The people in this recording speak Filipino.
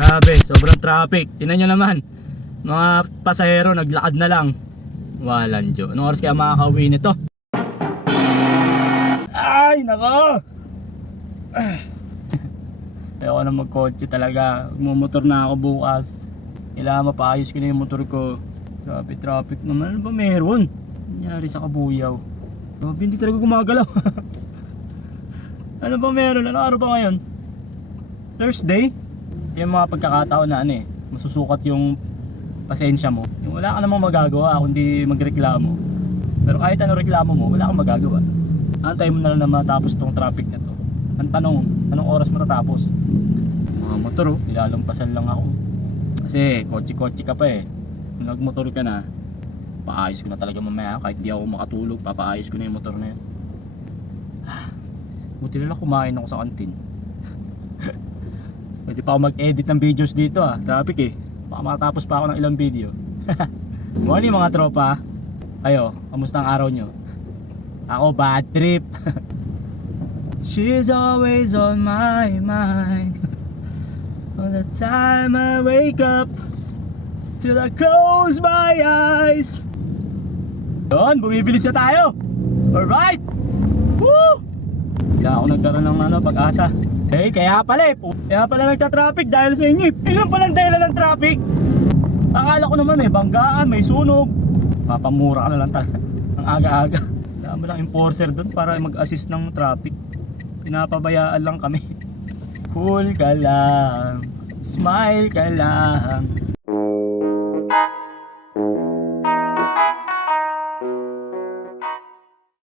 Grabe, sobrang traffic. Tingnan nyo naman, mga pasahero naglakad na lang. Walang Diyo. Anong oras kaya makakauwi nito? Ay, nako! Ayoko na magkotse talaga. Mumotor na ako bukas. Kailangan mapaayos ko na yung motor ko. Grabe traffic naman. Ano ba meron? Nangyari sa Kabuyaw. Grabe, hindi talaga gumagalaw. Ano ba meron? Ano araw ba ngayon? Thursday? Ito yung mga pagkakataon na masusukat yung pasensya mo. Yung wala ka namang magagawa kundi magreklamo. Pero kahit ano reklamo mo, wala kang magagawa. Antay mo na lang na matapos tong traffic na to. Ang tanong, anong oras matatapos? Mga motor ilalampasan lang ako. Kasi kotse-kotse ka pa Kung nagmotor ka na, paayos ko na talaga mamaya. Kahit di ako makatulog, papaayos ko na yung motor na yun. Buti na lang kumain ako sa kantin. Pwede pa ako mag-edit ng videos dito Traffic Baka makatapos pa ako ng ilang video. Morning mga tropa. Kayo, kamusta ang araw nyo? Ako bad trip. She's always on my mind. All the time I wake up till I close my eyes. Doon, bumibilis na tayo. Alright. Woo! Kaya ako nagkaroon ng pag-asa. Kaya pala nagta-traffic dahil sa inyo. Ilan palang dahilan ng traffic? Akala ko naman may banggaan, may sunog. Papamura ka na lang talaga. Ang aga-aga. Wala mo lang enforcer doon para mag-assist ng traffic. Pinapabayaan lang kami. Cool ka lang, smile ka lang.